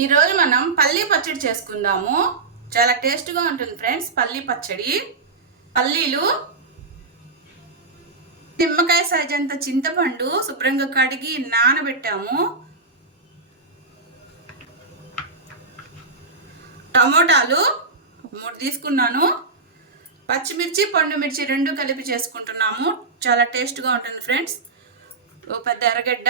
ఈరోజు మనం పల్లీ పచ్చడి చేసుకుందాము. చాలా టేస్ట్గా ఉంటుంది ఫ్రెండ్స్. పల్లీ పచ్చడి, పల్లీలు, నిమ్మకాయ సైజ్ అంత చింతపండు శుభ్రంగా కడిగి నానబెట్టాము, టమోటాలు 3 తీసుకున్నాను, పచ్చిమిర్చి, పండుమిర్చి 2 కలిపి చేసుకుంటున్నాము. చాలా టేస్ట్గా ఉంటుంది ఫ్రెండ్స్. ఓ పెద్ద ఎర్రగడ్డ,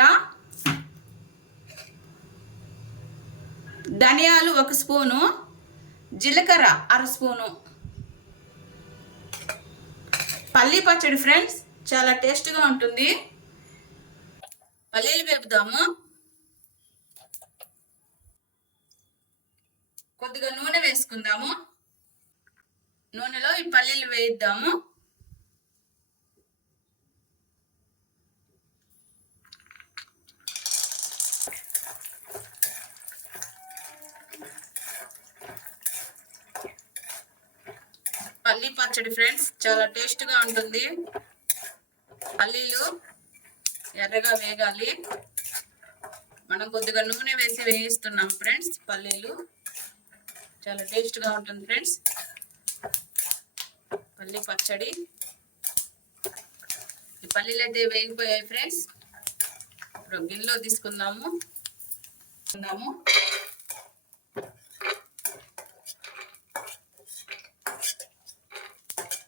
ధనియాలు 1 స్పూను, జీలకర్ర 1/2 స్పూను. పల్లీ పచ్చడి ఫ్రెండ్స్ చాలా టేస్ట్గా ఉంటుంది. పల్లీలు వేపుదాము. కొద్దిగా నూనె వేసుకుందాము. నూనెలో ఈ పల్లీలు వేయిద్దాము. పల్లీ పచ్చడి ఫ్రెండ్స్ చాలా టేస్ట్గా ఉంటుంది. పల్లీలు ఎర్రగా వేగాలి. మనం కొద్దిగా నూనె వేసి వేయిస్తున్నాం ఫ్రెండ్స్. పల్లీలు చాలా టేస్ట్గా ఉంటుంది ఫ్రెండ్స్. పల్లీ పచ్చడి, ఈ పల్లీలు అయితే వేగిపోయాయి ఫ్రెండ్స్. ఇప్పుడు గిన్నెలో తీసుకుందాము.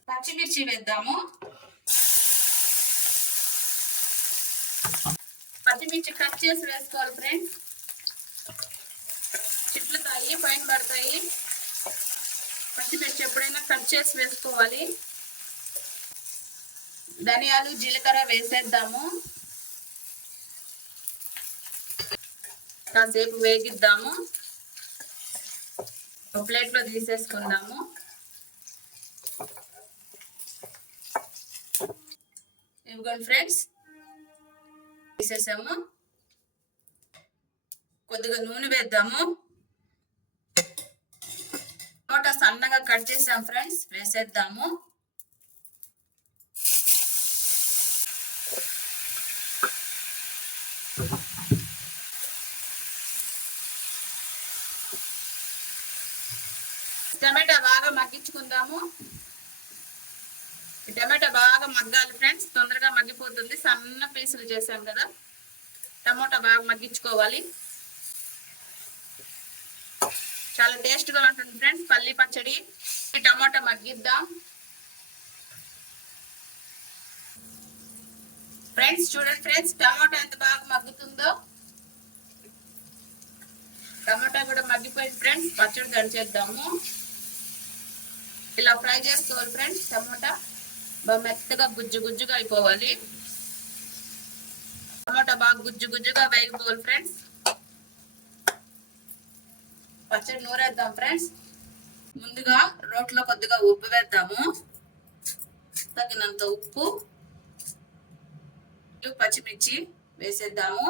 పచ్చిమిర్చి వేద్దాము. పచ్చిమిర్చి కట్ చేసి వేసుకోవాలి ఫ్రెండ్స్. చిట్లుతాయి, పైన పడతాయి. పచ్చిమిర్చి ఎప్పుడైనా కట్ చేసి వేసుకోవాలి. ధనియాలు, జీలకర్ర వేసేద్దాము. కాసేపు వేగిద్దాము. ఒక ప్లేట్లో తీసేసుకుందాము. ఇవ్వండి ఫ్రెండ్స్, తీసేసాము. కొద్దిగా నూనె వేద్దాము. టమాటా సన్నగా కట్ చేసాం ఫ్రెండ్స్, వేసేద్దాము. టమాటా బాగా మగ్గించుకుందాము. టమాటా బాగా మగ్గాలి ఫ్రెండ్స్, తొందరగా మగ్గిపోతుంది. సన్న పీసులు చేసాం కదా, టమాటా బాగా మగ్గించుకోవాలి. చాలా టేస్ట్గా ఉంటుంది ఫ్రెండ్స్ పల్లీ పచ్చడి. టమాటా మగ్గిద్దాం ఫ్రెండ్స్. చూడండి ఫ్రెండ్స్, టమాటా ఎంత బాగా మగ్గుతుందో. టమాటా కూడా మగ్గిపోయింది ఫ్రెండ్స్. పచ్చడి దంచేద్దాము. ఇలా ఫ్రై చేసుకోవాలి ఫ్రెండ్స్. టమాటా బాగా మెత్తగా గుజ్జు గుజ్జుగా అయిపోవాలి. టమాటా బాగా గుజ్జు గుజ్జుగా వేగిపోవాలి ఫ్రెండ్స్. పచ్చడి నూరేద్దాం ఫ్రెండ్స్. ముందుగా రోట్లో కొద్దిగా ఉప్పు వేద్దాము. తగినంత ఉప్పు, పచ్చిమిర్చి వేసేద్దాము.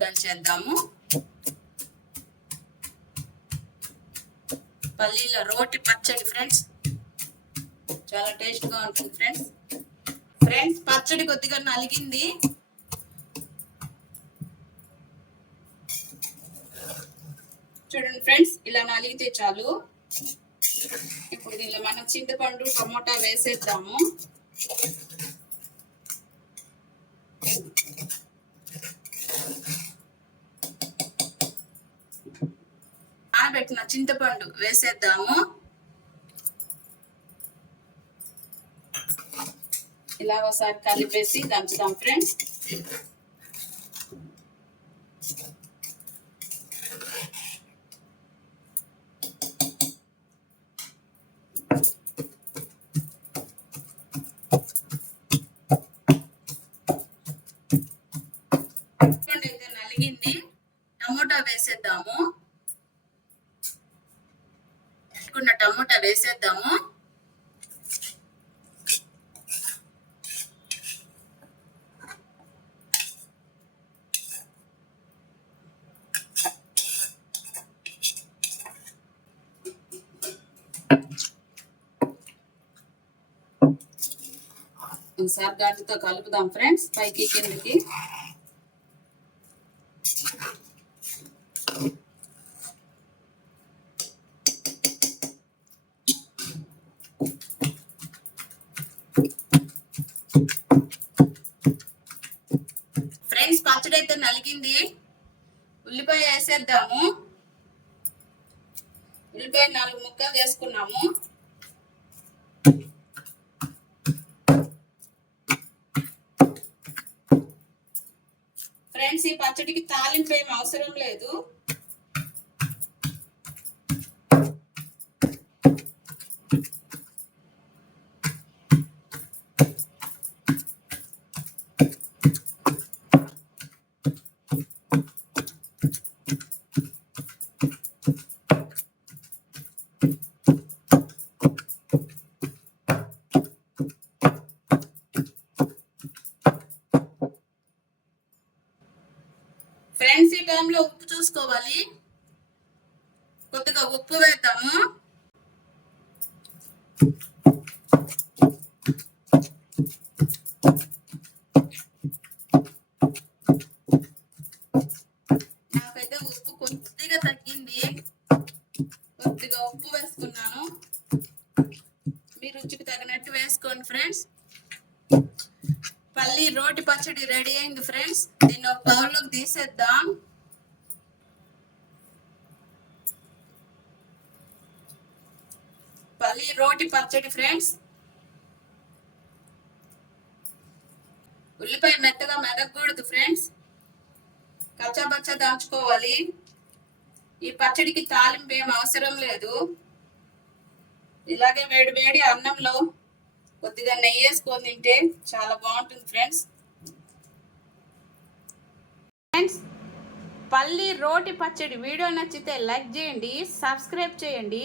దంచేద్దాము. పల్లీల రోటి పచ్చడి ఫ్రెండ్స్ చాలా టేస్ట్గా ఉంటుంది ఫ్రెండ్స్. ఫ్రెండ్స్ పచ్చడి కొద్దిగా నలిగింది. చూడండి ఫ్రెండ్స్, ఇలా నలిగితే చాలు. ఇప్పుడు దీనిలో మనం చింతపండు, టమోటా వేసేద్దాము. నానబెట్టిన చింతపండు వేసేద్దాము. ఇలా ఒకసారి కలిపేసి దంచుదాం ఫ్రెండ్స్. అయితే నలిగింది. టమోటా వేసేద్దాము. టమోటా వేసేద్దాము. ఒకసారి గంటతో కలుపుదాం ఫ్రెండ్స్, పైకి కిందకి. ఫ్రెండ్స్ పచ్చడి అయితే నలిగింది, ఉల్లిపాయ వేసేద్దాము. ఉల్లిపాయ 4 ముక్కలు చేసుకున్నాము. ఫ్రెండ్స్ ఈ పచ్చడికి తాలింపు ఏం అవసరం లేదు. ఫ్రెండ్స్ ఈ టైంలో ఉప్పు చూసుకోవాలి, కొద్దిగా ఉప్పు వేద్దాము. నాకైతే ఉప్పు కొద్దిగా తగ్గింది, కొద్దిగా ఉప్పు వేసుకున్నాను. మీ రుచికి తగినట్టు వేసుకోండి ఫ్రెండ్స్. పల్లి రోటి పచ్చడి రెడీ అయింది ఫ్రెండ్స్. దీన్ని ఒక బౌల్లోకి తీసేద్దాం. పల్లి రోటి పచ్చడి ఫ్రెండ్స్. ఉల్లిపాయ మెత్తగా మెదగకూడదు ఫ్రెండ్స్, కచ్చాబచ్చా దాచుకోవాలి. ఈ పచ్చడికి తాలింపు ఏం అవసరం లేదు. ఇలాగే వేడి వేడి అన్నంలో కొద్దిగా నెయ్యి వేసుకొని తింటే చాలా బాగుంటుంది ఫ్రెండ్స్. పల్లి రోటి పచ్చడి వీడియో నచ్చితే లైక్ చేయండి, సబ్స్క్రైబ్ చేయండి.